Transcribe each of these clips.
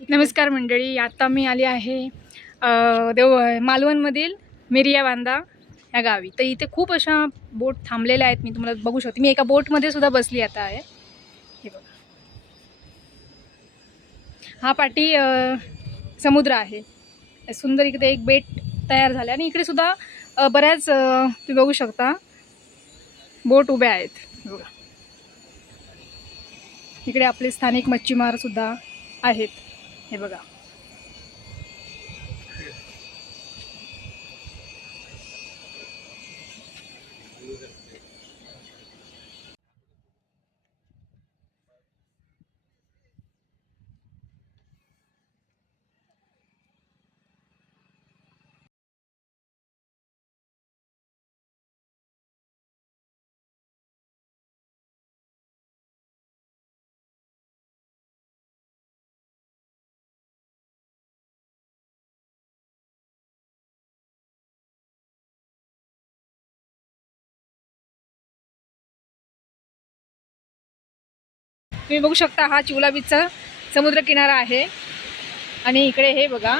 नमस्कार मंडळी, आता मी आली आहे मालवणमधील मिरिया बांधा या गावी. तर इथे खूप अशा बोट थांबलेल्या आहेत. मी तुम्हाला बघू शकते. मी एका बोटमध्ये सुद्धा बसली आता आहे. हे बघा, हा पाठी समुद्र आहे. सुंदर इकडे एक बेट तयार झाले आणि इकडे सुद्धा बऱ्याच तुम्ही बघू शकता बोट उभ्या आहेत. बघा, इकडे आपले स्थानिक मच्छीमार सुद्धा आहेत. हे बघा, तुम्ही बघू शकता हा चिवला बीचचा समुद्र किनारा आहे. आणि इकडे हे बघा,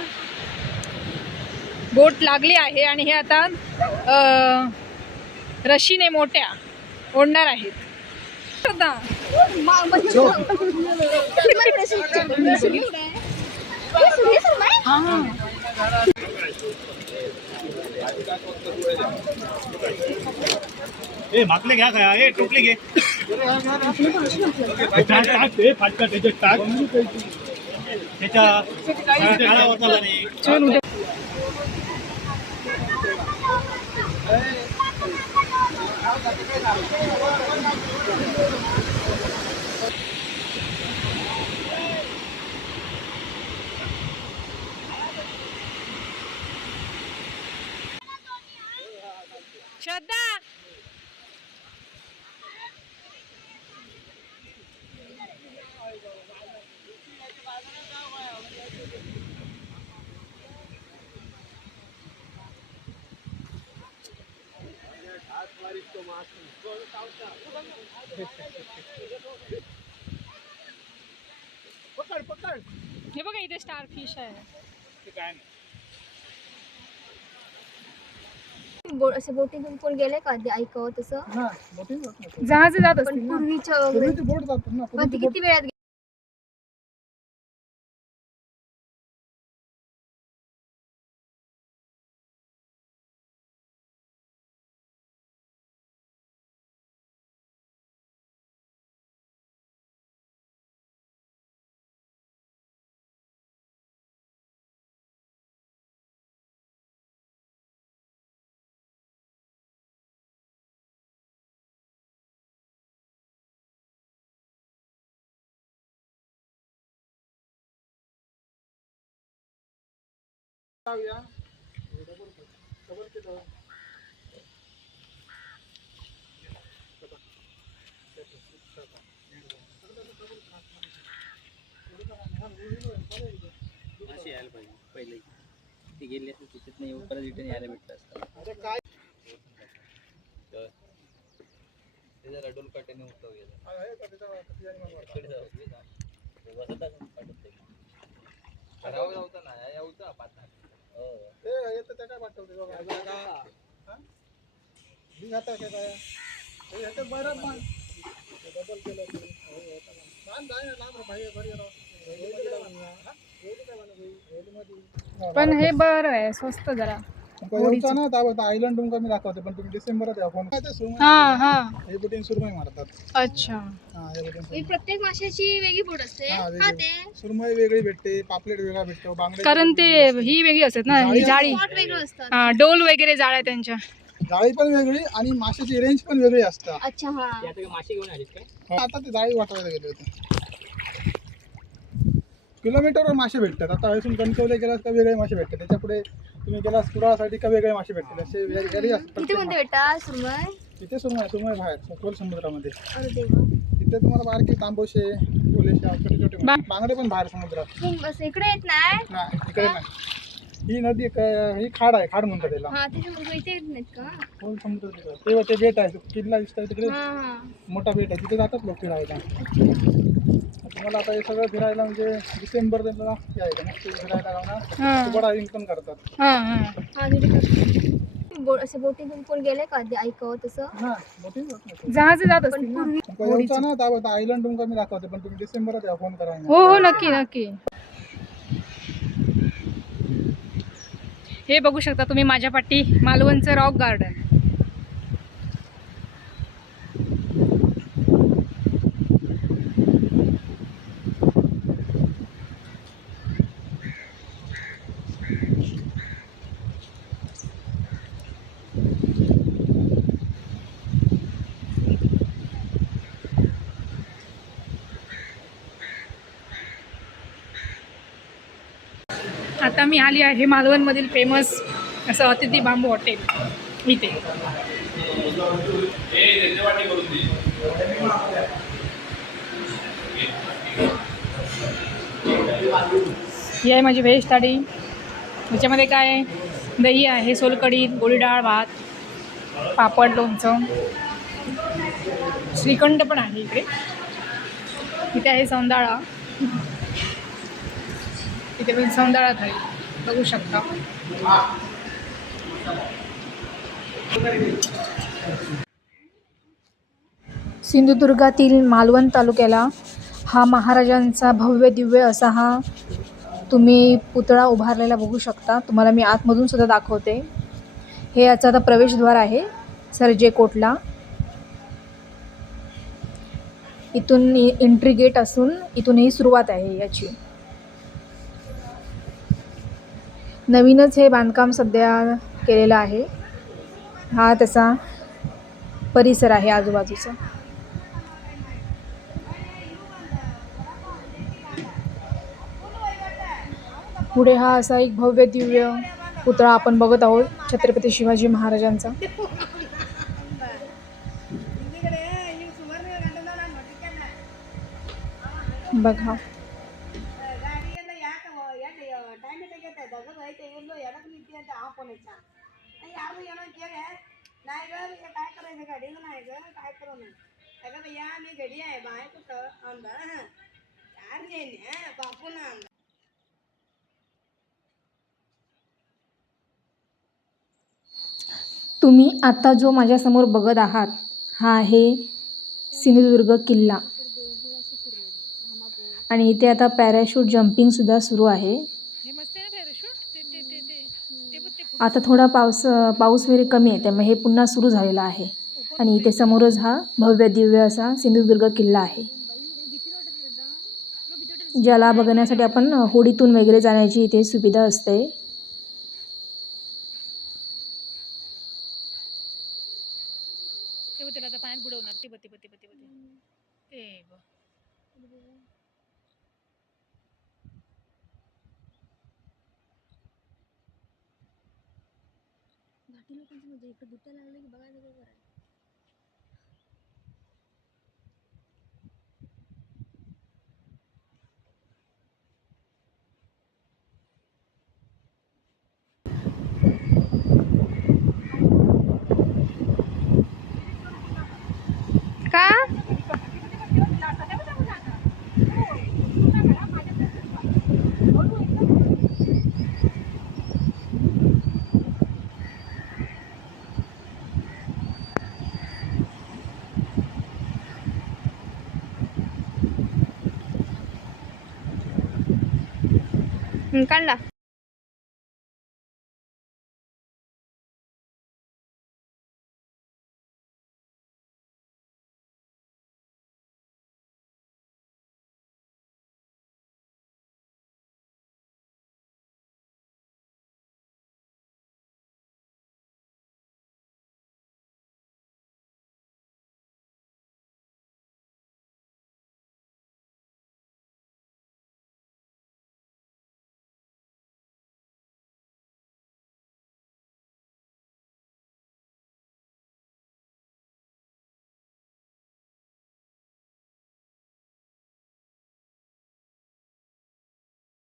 बोट लागली आहे आणि हे आता रशीने मोठ्या ओढणार आहेत. माकले घ्या काय टोकले घे फाटका त्याच्यात टाक त्याच्या काळा होता नाही. श्रद्धा, पकड पकड. हे बघा इथे स्टार फिश आहे. काय असे बोटिंग कोण गेले का ऐकव तसं जहाज जात पण असतील ना. पूर्वीच्या वगैरे. बोट जातो ना पण ते किती वेळात अशी यायला पाहिजे पहिले ते गेले असते तिच्यात नाही परत रिटर्न यायला भेटलं असतं. अरे काय त्याचा रडोल काट्याने उठव होता ना या होता पाच ते येतं त्या काय पाठवते बघा मी आता काय काय हे येतं बरं मान डबल केलं मान जाय ना लांब भाई घरी राव. पण हे बरं आहे, स्वस्त जरा. होता ना दावत आयलंड तुमका मी दाखवते पण तुम्ही डिसेंबरात या फोन काय ते हा हा, हे बोटिंग सुरमई मारतात. अच्छा. हा हे बोटिंग प्रत्येक माशाची वेगळी बोट असते. हा ते सुरमई वेगळी भेटते, पापलेट वेगळा भेटतो, बांगडे कारण ते ही वेगळी असतात ना, ही जाळी. स्पॉट वेगळं असतात. हा, डोल वगैरे जाळ्या त्यांच्या. जाळी पण वेगळी आणि माशाची रेंज पण वेगळी असतात. अच्छा हा. मासे घेऊन आलीत काय आता ते जाळी वाटवायला गेले होते. किलोमीटरवर मासे भेटतात. आता इथून कणकवले गेलास का वेगळे मासे भेटतात, त्याच्या पुढे तुम्ही गेलास कुडाळसाठी का वेगळे मासे भेटतात, असे वेगळे असतात. तिथे कोणते भेटतात सुरमई? तिथे सुरमई बाहेर खोल समुद्रामध्ये. अरे देवा. तिथे तुम्हाला बारकी तांबोशे पोलेशा छोटे छोटे बांगडे पण बाहेर समुद्रात. बस इकडे येत नाही. नाही इकडे नाही. ही नदी ही खाड आहे, खाड म्हणतात त्याला. हा त्याच्यामुळे इथे येत नाहीत का? खोल समुद्र तिकडे ते बेट आहे, किल्ला दिसतोय तिकडे हा हा. मोठा बेट आहे, तिथे जातात लोक फिरायला. तुम्हाला आता हे सगळं फिरायला म्हणजे डिसेंबर यायचं मस्त फिरायला गावना हां बडा पण करतात. हां हां हा तिथे असे बोटिंग कोण गेले का ते ऐकावं तसं. ना बोटिंग होत नाही. जहाज जात पण असतील ना. पूर्वी तुमका येऊचा ना त्यावर आयलंड तुमका मी दाखवते पण तुम्ही डिसेंबरात या फोन करा. हो हो नक्की नक्की. हे बघू शकता तुम्ही माझ्या पाठी मालवणचं रॉक गार्डन. आता मी आली आहे मालवणमधील फेमस असं अतिथी बांबू हॉटेल इथे. ही आहे माझी व्हेज थाळी. त्याच्यामध्ये काय आहे, दही आहे, सोलकढी, गोळी डाळ, भात, पापड, लोणचं, श्रीखंड पण आहे इकडे. इथे आहे सौंदाळा. इथे पण सौंदाळा थाळी बघू शकता. सिंधुदुर्गातील मालवण तालुक्याला हा महाराजांचा भव्य दिव्य असा हा तुम्ही पुतळा उभारलेला बघू शकता. तुम्हाला मी आतमधून सुद्धा दाखवते. हे याचा आता प्रवेशद्वार आहे सरजे कोटला. इथून एंट्री गेट असून इथूनही सुरुवात आहे याची. नवीनच हे बांधकाम सध्या केलेलं आहे. हा त्याचा परिसर आहे आजूबाजूचा. पुढे हा असा एक भव्य दिव्य पुतळा आपण बघत आहोत छत्रपती शिवाजी महाराजांचा. बघा तुम्ही आता जो माझ्यासमोर बघत आहात हा आहे सिंधुदुर्ग किल्ला. आणि इथे आता पॅराशूट जम्पिंग सुद्धा सुरू आहे. आता थोडा पाऊस वगैरे कमी आहे त्यामुळे हे पुन्हा सुरू झालेलं आहे. आणि इथे समोरच हा भव्य दिव्य असा सिंधुदुर्ग किल्ला आहे, ज्याला बघण्यासाठी आपण होडीतून वगैरे जाण्याची इथे सुविधा असते. पाण्यात बुडवणार ते बते बते बते बते ते घाटी लोकांचं म्हणजे इकडे दुट्या लागले की बघायला बरोबर आहे. का काढला